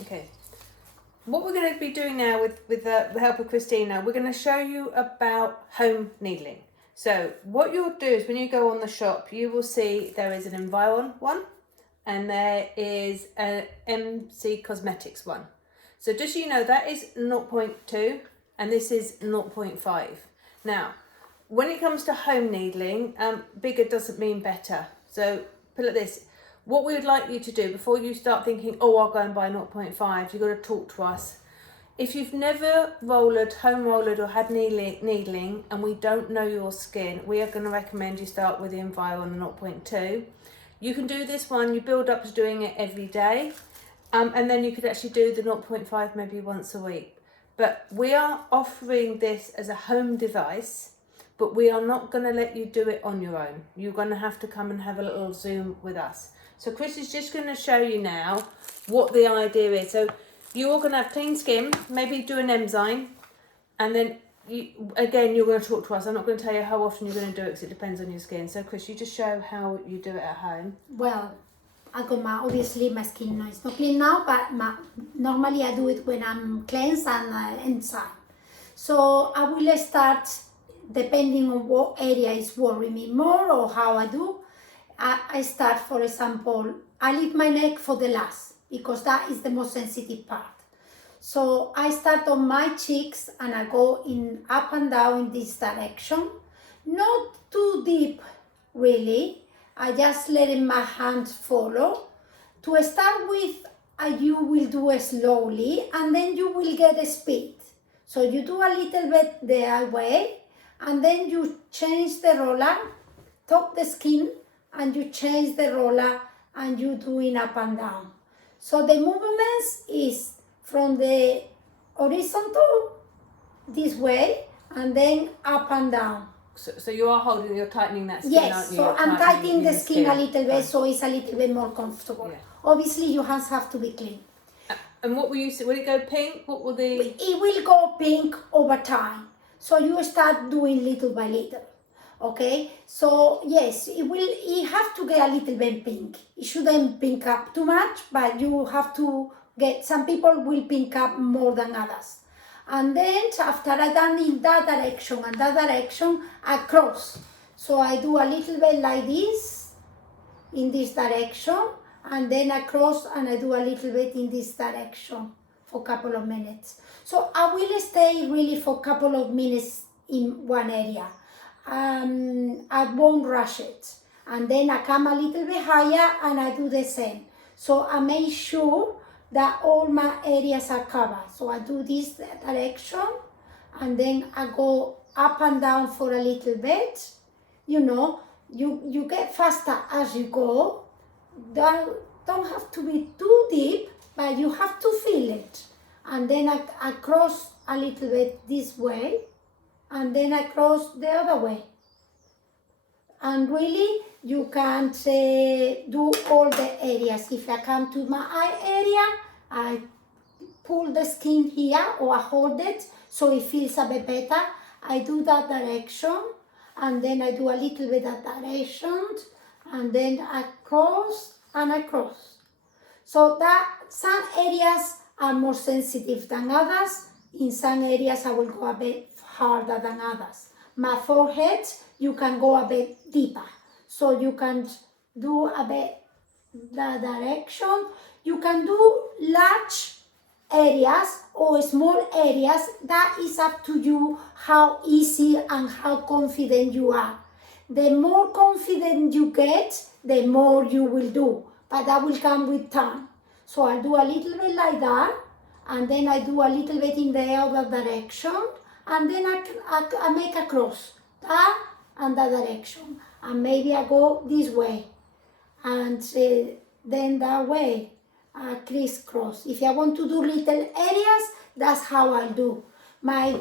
Okay. What we're going to be doing now with the help of Christina, we're going to show you about home needling. So what you'll do is when you go on the shop, you will see there is an Environ one and there is a MC Cosmetics one. So just so you know, that is 0.2 and this is 0.5. Now, when it comes to home needling, bigger doesn't mean better. So put it like this. What we would like you to do before you start thinking, oh, I'll go and buy 0.5, you've got to talk to us. If you've never home rollered or had needling and we don't know your skin, we are going to recommend you start with the Environ 0.2. You can do this one, you build up to doing it every day, and then you could actually do the 0.5 maybe once a week. But we are offering this as a home device, but we are not going to let you do it on your own. You're going to have to come and have a little Zoom with us. So Chris is just going to show you now what the idea is. So you're going to have clean skin, maybe do an enzyme, and then you're going to talk to us. I'm not going to tell you how often you're going to do it because it depends on your skin. So Chris, you just show how you do it at home. Well, I got obviously my skin now is not clean now, but normally I do it when I'm cleansed and enzyme. So I will start depending on what area is worrying me more or how I do. I start, for example, I leave my neck for the last because that is the most sensitive part. So I start on my cheeks and I go in up and down in this direction. Not too deep, really. I just letting my hands follow. To start with, you will do it slowly and then you will get a speed. So you do a little bit the way and then you change the roller, top the skin, and you change the roller and you doing up and down. So the movements is from the horizontal this way and then up and down. So you are holding, you're tightening that skin, yes, aren't you? so I'm tightening the skin a little bit so it's a little bit more comfortable. Yeah. Obviously your hands have to be clean. And what will you see? Will it go pink? What will the... It will go pink over time. So you start doing little by little. Okay, so yes, it have to get a little bit pink. It shouldn't pink up too much, but you have to get, some people will pink up more than others. And then after I done in that direction and that direction, I cross. So I do a little bit like this, in this direction, and then I cross and I do a little bit in this direction for a couple of minutes. So I will stay really for a couple of minutes in one area. I won't rush it. And then I come a little bit higher and I do the same. So I make sure that all my areas are covered. So I do this direction and then I go up and down for a little bit. You know, you get faster as you go. Don't have to be too deep, but you have to feel it. And then I cross a little bit this way and then I cross the other way. And really, you can't do all the areas. If I come to my eye area, I pull the skin here or I hold it so it feels a bit better. I do that direction and then I do a little bit that direction and then I cross and I cross. So that some areas are more sensitive than others. In some areas I will go a bit harder than others. My forehead, you can go a bit deeper. So you can do a bit the direction. You can do large areas or small areas. That is up to you how easy and how confident you are. The more confident you get, the more you will do. But that will come with time. So I'll do a little bit like that. And then I do a little bit in the other direction. And then I make a cross, that and that direction. And maybe I go this way, and then that way, I crisscross. If I want to do little areas, that's how I do. My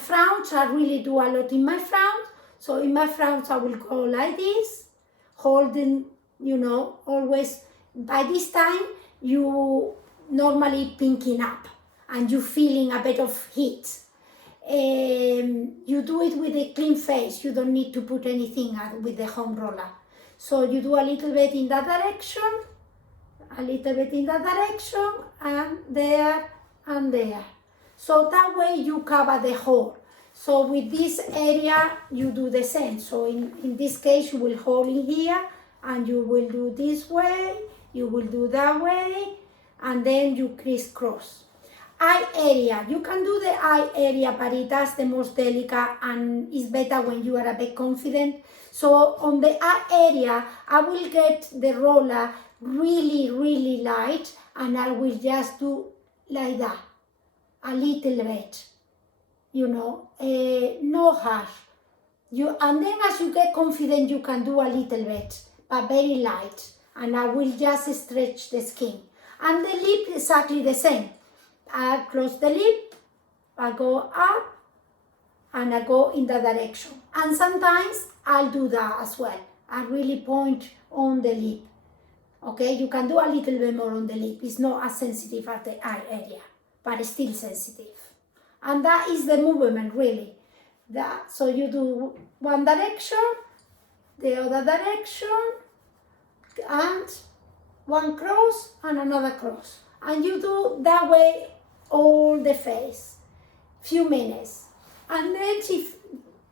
frowns, I really do a lot in my frowns. So in my frowns, I will go like this, holding, always. By this time, you normally pinking up, and you feeling a bit of heat. You do it with a clean face. You don't need to put anything with the home roller. So you do a little bit in that direction a little bit in that direction, and there, and there. So that way you cover the whole. So with this area, you do the same. So in this case, you will hold in here, and you will do this way, you will do that way, and then you crisscross. Eye area, you can do the eye area, but that's the most delicate and it's better when you are a bit confident. So on the eye area, I will get the roller really, really light, and I will just do like that, a little bit, no harsh. And then as you get confident, you can do a little bit, but very light, and I will just stretch the skin. And the lip, exactly the same. I close the lip, I go up, and I go in the direction. And sometimes I'll do that as well. I really point on the lip. Okay, you can do a little bit more on the lip. It's not as sensitive as the eye area, but it's still sensitive. And that is the movement, really. So you do one direction, the other direction, and one cross and another cross. And you do that way all the face, few minutes. And then if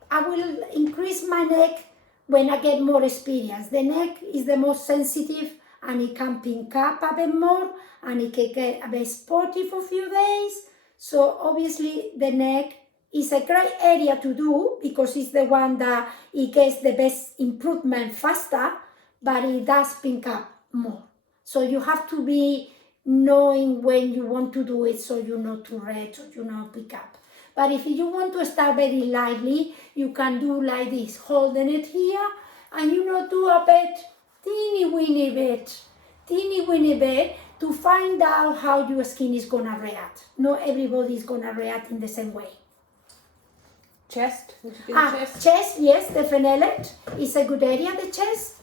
I will increase my neck when I get more experience. The neck is the most sensitive, and it can pink up a bit more, and it can get a bit spotty for a few days. So obviously the neck is a great area to do because it's the one that it gets the best improvement faster, but it does pink up more. So you have to be knowing when you want to do it, so you're not too red or you're not pick up. But if you want to start very lightly, you can do like this, holding it here, and do a bit, teeny weeny bit, to find out how your skin is gonna react. Not everybody is gonna react in the same way. Chest? Would you do the chest? Chest, yes, definitely. It's a good area, the chest.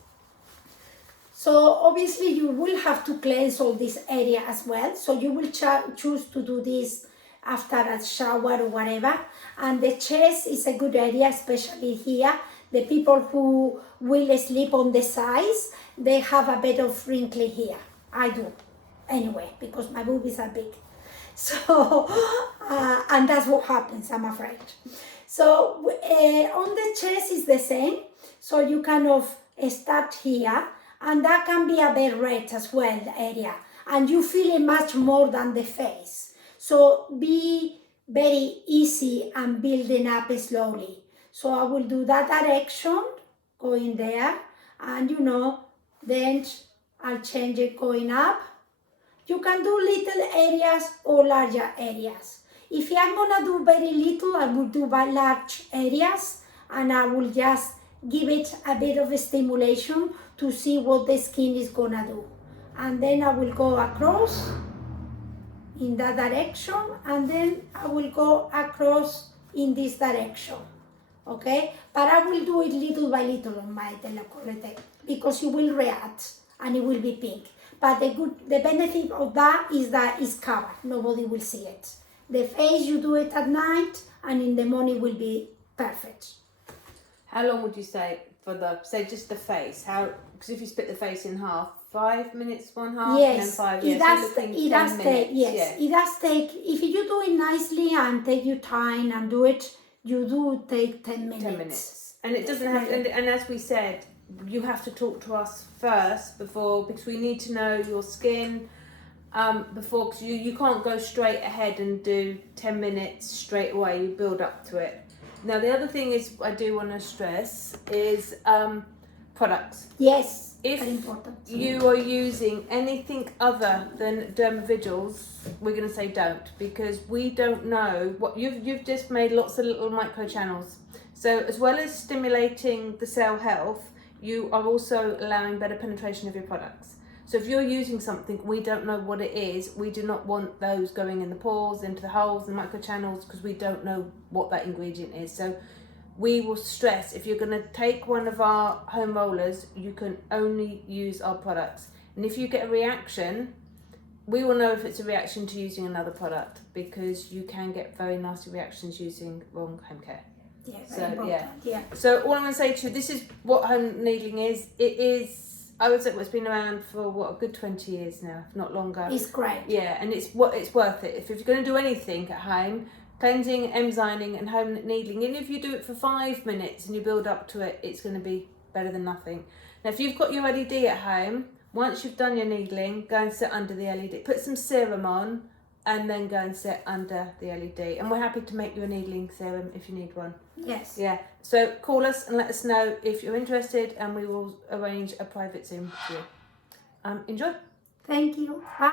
So obviously you will have to cleanse all this area as well. So you will choose to do this after a shower or whatever. And the chest is a good area, especially here. The people who will sleep on the sides, they have a bit of wrinkly here. I do, anyway, because my boobies are big. So, and that's what happens, I'm afraid. So on the chest is the same. So you kind of start here, and that can be a bit red as well, the area. And you feel it much more than the face. So be very easy and building up slowly. So I will do that direction, going there, and then I'll change it going up. You can do little areas or larger areas. If I'm gonna do very little, I will do by large areas, and I will just give it a bit of a stimulation to see what the skin is gonna do. And then I will go across in that direction, and then I will go across in this direction. Okay, but I will do it little by little on my Delacorrete because you will react and it will be pink. But the benefit of that is that it's covered, nobody will see it. The face, you do it at night, and in the morning will be perfect. How long would you say for just the face? Because if you split the face in half, 5 minutes, one half, yes, and then 5 years. It does take, yes, yeah. It does take, if you do it nicely and take your time and do it, you do take 10 minutes. 10 minutes. And it doesn't have to, and as we said, you have to talk to us first because we need to know your skin before, because you can't go straight ahead and do 10 minutes straight away, you build up to it. Now the other thing is I do want to stress is products. Yes, if very important. You are using anything other than Dermavigils, we're going to say don't, because we don't know what you've just made lots of little micro channels. So as well as stimulating the cell health, you are also allowing better penetration of your products. So if you're using something we don't know what it is, we do not want those going in the pores, into the holes, the micro channels, because we don't know what that ingredient is. So we will stress, if you're going to take one of our home rollers, you can only use our products. And if you get a reaction, we will know if it's a reaction to using another product, because you can get very nasty reactions using wrong home care. Yeah, so yeah. So all I'm going to say to you, this is what home needling is. It is I would say it's been around for what, a good 20 years now, if not longer. It's great. Yeah, and it's worth it. If you're going to do anything at home, cleansing, emzying and home needling, even if you do it for 5 minutes and you build up to it, it's going to be better than nothing. Now if you've got your LED at home, once you've done your needling, go and sit under the LED. Put some serum on and then go and sit under the LED. And we're happy to make you a needling serum if you need one. Yes. Yeah, so call us and let us know if you're interested and we will arrange a private Zoom with you. Enjoy. Thank you. Bye.